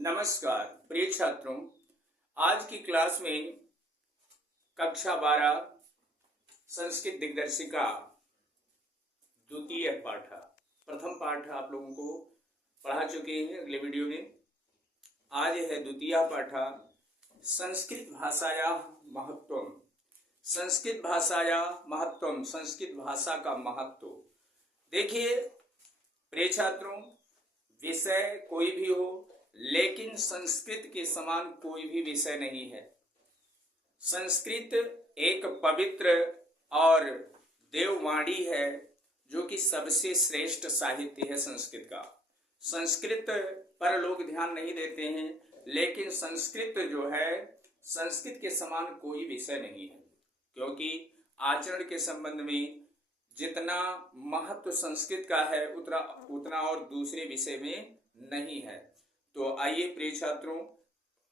नमस्कार प्रिय छात्रों, आज की क्लास में कक्षा 12 संस्कृत दिग्दर्शिका द्वितीय पाठ, प्रथम पाठ आप लोगों को पढ़ा चुके हैं अगले वीडियो में। आज है द्वितीय पाठ, संस्कृत भाषाया महत्वम। संस्कृत भाषाया महत्वम, संस्कृत भाषा का महत्व। देखिए प्रिय छात्रों, विषय कोई भी हो लेकिन संस्कृत के समान कोई भी विषय नहीं है। संस्कृत एक पवित्र और देववाणी है जो कि सबसे श्रेष्ठ साहित्य है संस्कृत का। संस्कृत पर लोग ध्यान नहीं देते हैं, लेकिन संस्कृत जो है, संस्कृत के समान कोई विषय नहीं है, क्योंकि आचरण के संबंध में जितना महत्व संस्कृत का है उतना और दूसरे विषय में नहीं है। तो आइए प्रिय छात्रों,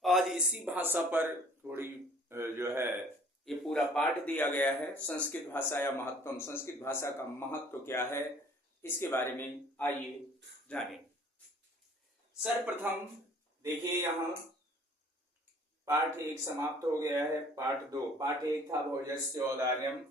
आज इसी भाषा पर थोड़ी जो है ये पूरा पाठ दिया गया है, संस्कृत भाषा या महत्वम। संस्कृत भाषा का महत्व क्या है, इसके बारे में आइए जानें। सर्वप्रथम देखिए, यहाँ पाठ 1 समाप्त हो गया है। पाठ 2, पाठ 1 था भोजस्य औदार्यम,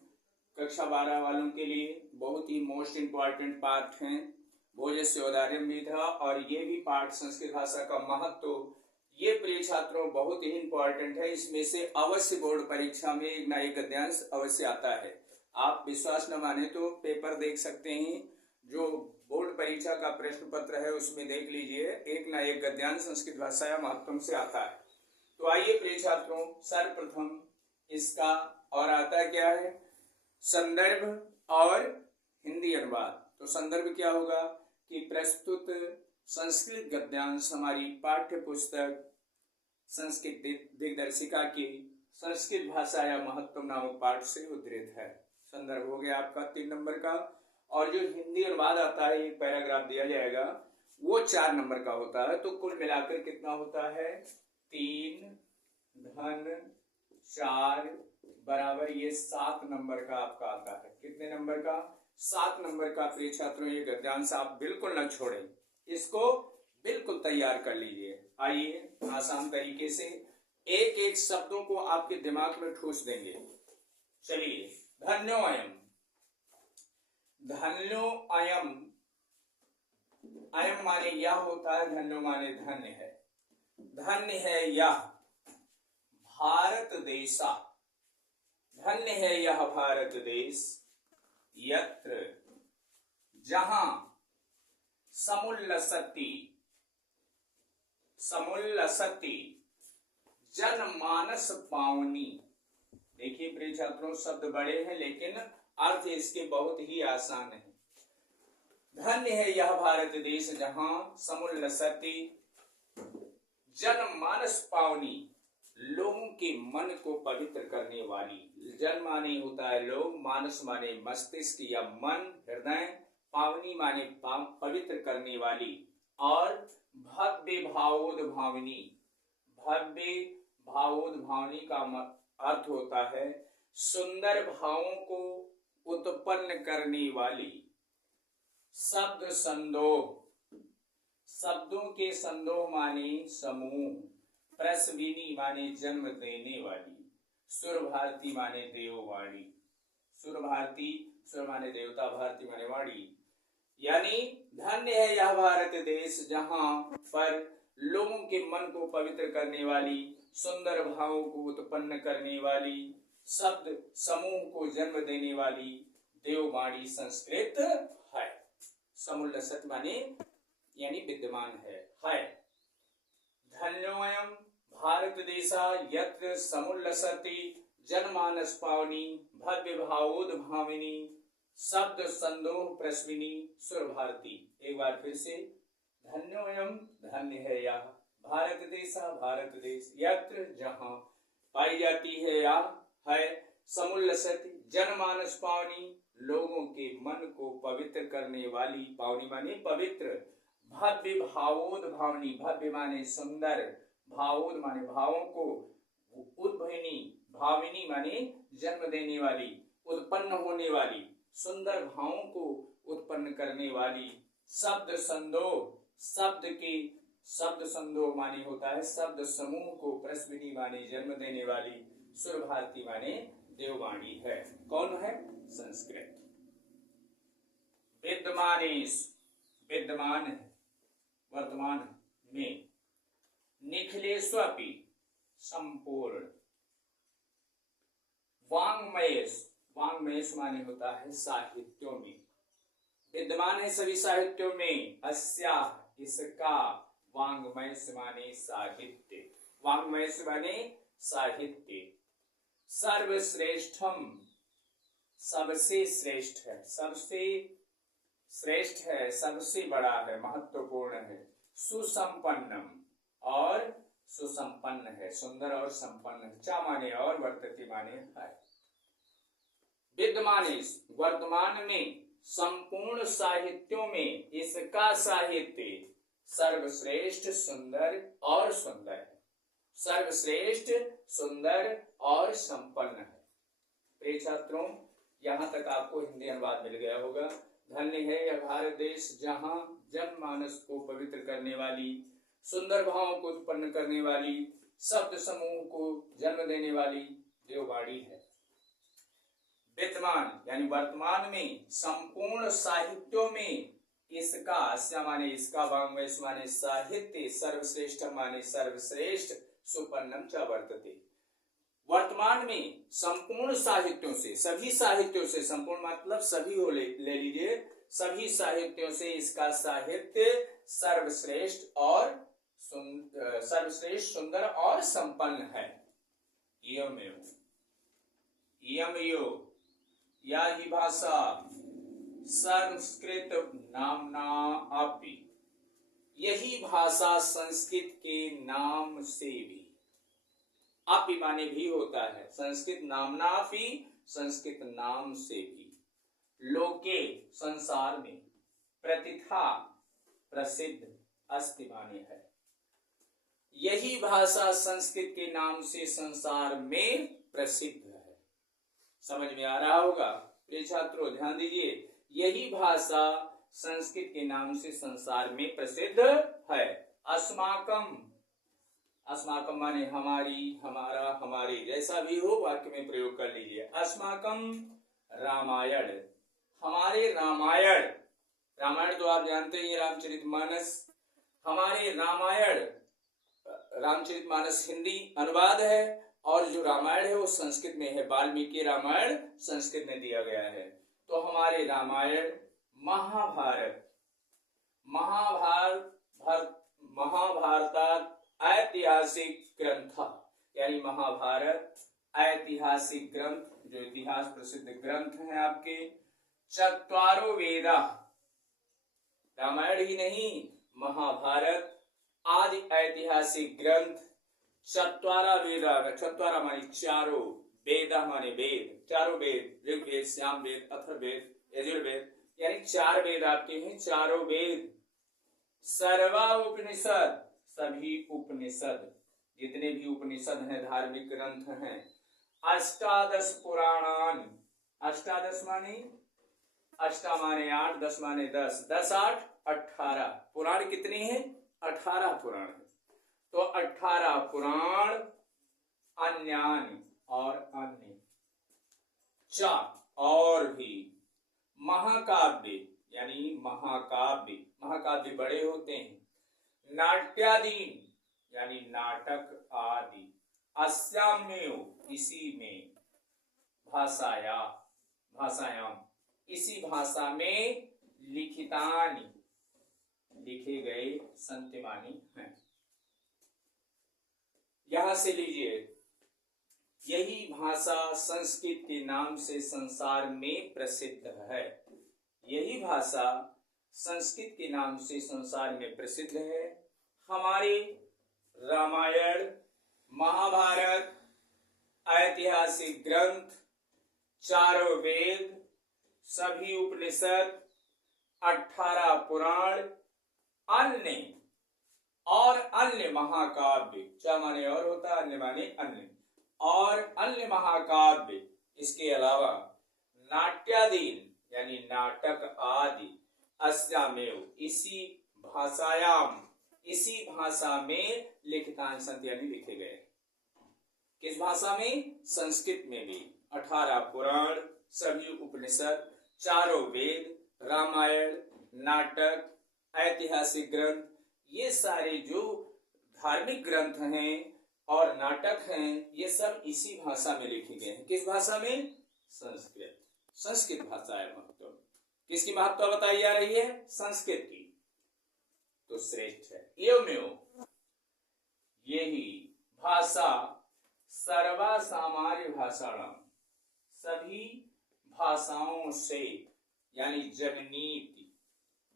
कक्षा 12 वालों के लिए बहुत ही मोस्ट इंपॉर्टेंट पाठ है। भोजस्य औदार्यम भी था, और ये भी पाठ संस्कृत भाषा का महत्व, ये प्रिय छात्रों बहुत ही इंपॉर्टेंट है। इसमें से अवश्य बोर्ड परीक्षा में एक ना एक गद्यांश अवश्य आता है। आप विश्वास न माने तो पेपर देख सकते हैं, जो बोर्ड परीक्षा का प्रश्न पत्र है उसमें देख लीजिए, एक ना एक गद्यांश संस्कृत भाषा या महत्वम से आता है। तो आइए प्रिय छात्रों, सर्वप्रथम इसका और आता क्या है, संदर्भ और हिंदी अनुवाद। तो संदर्भ क्या होगा कि प्रस्तुत संस्कृत गद्यांश हमारी पाठ्य पुस्तक संस्कृत दिग्दर्शिका की संस्कृत भाषा या महत्व नामक पाठ से उद्धृत है। संदर्भ हो गया आपका 3 नंबर का, और जो हिंदी अनुवाद आता है, एक पैराग्राफ दिया जाएगा, वो 4 नंबर का होता है। तो कुल मिलाकर कितना होता है, 3 धन 4 बराबर ये 7 नंबर का आपका आता है। कितने नंबर का, 7 नंबर का। प्रिय छात्रों, ये गद्यांश आप बिल्कुल न छोड़ें, इसको बिल्कुल तैयार कर लीजिए। आइए आसान तरीके से एक एक शब्दों को आपके दिमाग में ठूस देंगे। चलिए, धन्योऽयम्। धन्योऽयम्, अयम माने यह होता है, धन्यो माने धन्य है। धन्य है यह भारत देशा, धन्य है यह भारत देश, यत्र जहां समुल्लसति जनमानस पावनी। देखिए प्रिय छात्रों, शब्द बड़े हैं लेकिन अर्थ इसके बहुत ही आसान है। धन्य है यह भारत देश जहां समुल्लसति जनमानस पावनी, लोगों के मन को पवित्र करने वाली। जन माने होता है लोग, मानस माने मस्तिष्क या मन, हृदय, पावनी माने पवित्र करने वाली, और भव्य भावोद भावनी। भव्य भावोद भावनी का अर्थ होता है सुंदर भावों को उत्पन्न करने वाली। शब्द संदोह, शब्दों के संदोह माने समूह। प्रसविनी माने जन्म देने वाली। सुर भारती माने देववाणी। सुर भारती, सुर माने देवता, भारती माने वाणी। यानी धन्य है यह भारत देश जहां पर लोगों के मन को पवित्र करने वाली, सुंदर भावों को उत्पन्न करने वाली, शब्द समूह को जन्म देने वाली देववाणी संस्कृत है। समुल्लसत माने यानी विद्यमान है। धन्योऽयम् भारत देशा यत्र समुल्लसति जनमानस पावनी, भव्य भावोद भामिनी, शब्द संदोह प्रस्विनी, सुर भारती। एक बार फिर से, धन्योऽयम्, धन्य है यह भारत देशा, भारत देश, यत्र जहां पाई जाती है या है, समुल्लसति जनमानस पावनी, लोगों के मन को पवित्र करने वाली, पावनी माने पवित्र, भव्य भावोद भावनी, भव्य माने सुंदर, भावोद माने भावों को, उद्भवनी, भाविनी माने जन्म देने वाली, उत्पन्न होने वाली, सुंदर भावों को उत्पन्न करने वाली, शब्द संदोह, शब्द की शब्द संदोह माने होता है शब्द समूह को प्रश्विनी माने जन्म देने वाली, सुर भारती माने देववाणी है। कौन है? संस्कृत। विद्यमानेश, विद्यमान है वर्तमान में, निखिलेष्वपि संपूर्ण, वाङ्मयेश, वाङ्मयेश माने होता है साहित्यों में, विद्यमान है सभी साहित्यों में, अस्याः इसका, वाङ्मयेश माने साहित्य, वाङ्मयेश माने साहित्य, सर्वश्रेष्ठम सबसे श्रेष्ठ है, सबसे श्रेष्ठ है, सबसे बड़ा है, महत्वपूर्ण है, सुसंपन्नम और सुसंपन्न है, सुंदर और संपन्न है, चा माने और वर्तते माने है। विद्यमानेश वर्तमान में, संपूर्ण साहित्यों में, इसका साहित्य सर्वश्रेष्ठ सुंदर और सुंदर है, सर्वश्रेष्ठ सुंदर और संपन्न है। प्रिय छात्रों, यहाँ तक आपको हिंदी अनुवाद मिल गया होगा। धन्य है यह भारत देश जहाँ जनमानस को पवित्र करने वाली, सुंदर भावों को उत्पन्न करने वाली, शब्द समूह को जन्म देने वाली देववाणी है। विद्यमान यानी वर्तमान में, संपूर्ण साहित्यों में, इसका माने इसका, वाङ्मयेश माने साहित्य, सर्वश्रेष्ठ माने सर्वश्रेष्ठ, सुपन्नम च वर्तते। वर्तमान में संपूर्ण साहित्यों से, सभी साहित्यों से, संपूर्ण मतलब सभी हो ले लीजिए, सभी साहित्यों से इसका साहित्य सर्वश्रेष्ठ और सर्वश्रेष्ठ सुंदर और संपन्न है। इयमयो या ही भाषा संस्कृत नामना अपि, यही भाषा संस्कृत के नाम से भी, अपि माने भी होता है, संस्कृत नामना अपि संस्कृत नाम से भी, लोके संसार में, प्रतिथा प्रसिद्ध अस्ति माने है। यही भाषा संस्कृत के नाम से संसार में प्रसिद्ध है। समझ में आ रहा होगा? प्रिय छात्रों ध्यान दीजिए, यही भाषा संस्कृत के नाम से संसार में प्रसिद्ध है। अस्माकम, अस्माकम माने हमारी, हमारा, हमारे, जैसा भी हो वाक्य में प्रयोग कर लीजिए। अस्माकम रामायण, हमारे रामायण, रामायण तो आप जानते हैं रामचरितमानस, हमारे रामायण, रामचरितमानस हिंदी अनुवाद है और जो रामायण है वो संस्कृत में है, वाल्मीकि रामायण संस्कृत में दिया गया है। तो हमारे रामायण, महाभारत, महाभारत ऐतिहासिक ग्रंथ, यानी महाभारत ऐतिहासिक ग्रंथ, जो इतिहास प्रसिद्ध ग्रंथ हैं आपके। चत्वारो वेदा, रामायण ही नहीं महाभारत आदि ऐतिहासिक ग्रंथ। चत्वारा वेदा, चत्वारा माने चारों, वेदा माने वेद, चारों वेद, ऋग्वेद, सामवेद, अथर्ववेद, यजुर्वेद, यानी चार वेद आपके हैं, चारों वेद। सर्वा उपनिषद, सभी उपनिषद, जितने भी उपनिषद हैं, धार्मिक ग्रंथ हैं। अष्टादश पुराणान, अष्टादश माने, अष्टा माने 8, 10 माने 10, 10 8 18, पुराण कितने हैं? 18 पुराण है। तो 18 पुराण, अन्यान और अन्य, और भी महाकाव्य, यानी महाकाव्य, महाकाव्य बड़े होते हैं। नाट्यादीन, यानी नाटक आदि। अस्यामेव, इसी में, भाषायाम, इसी भाषा में, लिखितानि, लिखे गए, संतिमानी हैं। यहां से लीजिए, यही भाषा संस्कृत के नाम से संसार में प्रसिद्ध है। यही भाषा संस्कृत के नाम से संसार में प्रसिद्ध है। हमारे रामायण, महाभारत, ऐतिहासिक ग्रंथ, चारों वेद, सभी उपनिषद, 18 पुराण, अन्य और अन्य महाकाव्य, चा माने और होता है, अन्य माने अन्य, और अन्य महाकाव्य, इसके अलावा नाट्यादीन, यानी नाटक आदि। अस्यामेव, इसी भाषायाम, इसी भाषा में लिखितांश संत यानी लिखे गए। किस भाषा में? संस्कृत में भी 18 पुराण, सभी उपनिषद, चारों वेद, रामायण, नाटक, ऐतिहासिक ग्रंथ, ये सारे जो धार्मिक ग्रंथ हैं और नाटक हैं, ये सब इसी भाषा में लिखे गए हैं। किस भाषा में? संस्कृत। संस्कृत भाषा है महत्व। किसकी महत्व बताई जा रही है? संस्कृत की। तो श्रेष्ठ है। एवमेव यही भाषा सर्वा सामान्य भाषाणाम, सभी भाषाओं से, यानी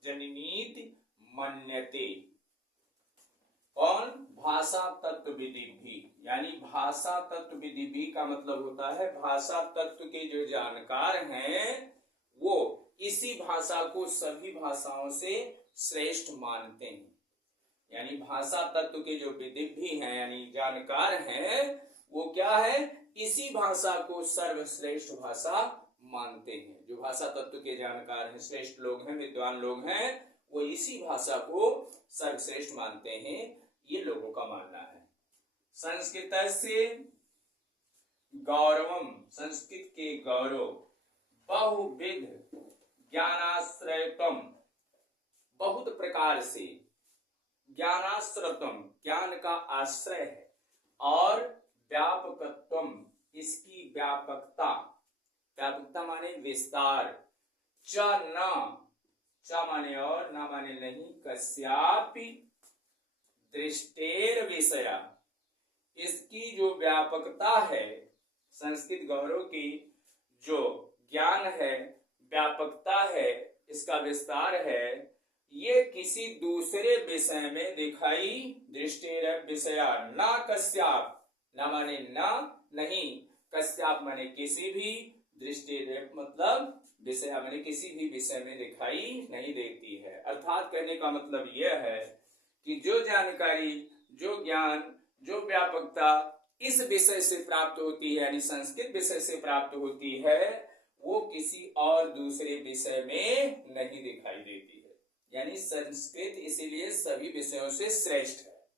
जननीति मन्यते। कौन? भाषा तत्व विधि भी, यानी भाषा तत्व विधि भी का मतलब होता है भाषा तत्व के जो जानकार हैं वो इसी भाषा को सभी भाषाओं से श्रेष्ठ मानते हैं। यानी भाषा तत्व के जो विदित भी हैं यानी जानकार हैं वो क्या है? इसी भाषा को सर्वश्रेष्ठ भाषा मानते हैं। जो भाषा तत्व के जानकार हैं, श्रेष्ठ लोग हैं, विद्वान लोग हैं, वो इसी भाषा को सर्वश्रेष्ठ मानते हैं। ये लोगों का मानना है। संस्कृतस्य गौरवम, संस्कृत के गौरव, बहुविध ज्ञानाश्रयत्वम, बहुत प्रकार से, ज्ञानाश्रयत्वम ज्ञान का आश्रय है, और व्यापकत्वम इसकी व्यापकता, व्यापकता माने विस्तार, च न, च माने और, न माने नहीं, कस्यापि दृष्टेर विषया, इसकी जो व्यापकता है, संस्कृत गौरव की जो ज्ञान है, व्यापकता है, इसका विस्तार है, ये किसी दूसरे विषय में दिखाई, दृष्टेर विषया, ना कस्याप, ना माने ना नहीं, कस्याप माने किसी भी, दृष्टेर मतलब विषय माने किसी भी विषय में दिखाई नहीं देती है। अर्थात कहने का मतलब यह है कि जो जानकारी, जो ज्ञान, जो व्यापकता इस विषय से प्राप्त होती है, यानी संस्कृत विषय से प्राप्त होती है, वो किसी और दूसरे विषय में नहीं दिखाई देती है। यानी संस्कृत इसीलिए सभी विषयों से श्रेष्ठ है।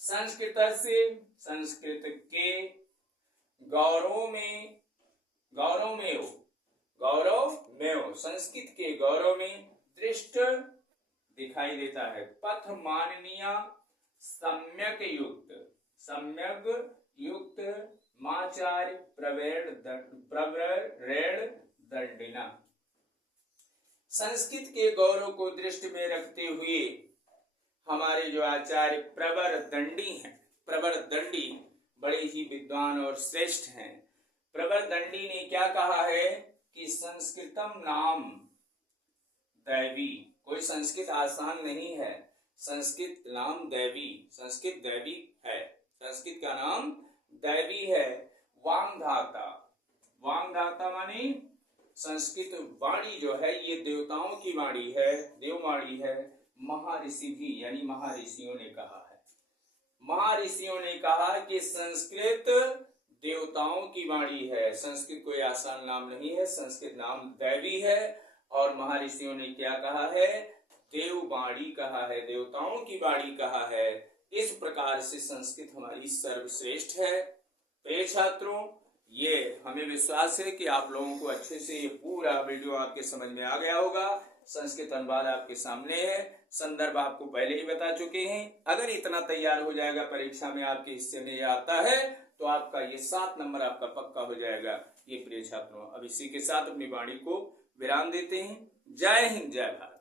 संस्कृत से, संस्कृत के गौरव में, गौरव में, संस्कृत के गौरव में दृष्ट दिखाई देता है। पथ माननीय सम्यक युक्त माचार्य प्रवरेण दंडिना। संस्कृत के गौरव को दृष्टि में रखते हुए हमारे जो आचार्य प्रवर दंडी हैं, प्रवर दंडी बड़े ही विद्वान और श्रेष्ठ हैं। प्रवर दंडी ने क्या कहा है कि संस्कृतम नाम दैवी, कोई संस्कृत आसान नहीं है, संस्कृत नाम दैवी, संस्कृत दैवी है, संस्कृत का नाम दैवी है। वांगधाता, वांगधाता माने संस्कृत वाणी जो है ये देवताओं की वाणी है, देववाणी है। महर्षि भी यानी महर्षियों ने कहा है, महर्षियों ने कहा कि संस्कृत देवताओं की वाणी है। संस्कृत कोई आसान नाम नहीं है, संस्कृत नाम दैवी है। और महर्षियों ने क्या कहा है? देववाणी कहा है, देवताओं की वाणी कहा है। इस प्रकार से संस्कृत हमारी सर्वश्रेष्ठ है। प्रिय छात्रों, ये हमें विश्वास है कि आप लोगों को अच्छे से ये पूरा वीडियो आपके समझ में आ गया होगा। संस्कृत अनुवाद आपके सामने है, संदर्भ आपको पहले ही बता चुके हैं। अगर इतना तैयार हो जाएगा, परीक्षा में आपके हिस्से में ये आता है, तो आपका ये 7 नंबर आपका पक्का हो जाएगा। ये प्रिय छात्रों, अब इसी के साथ अपनी वाणी को विराम देते हैं। जय हिंद, जय भारत।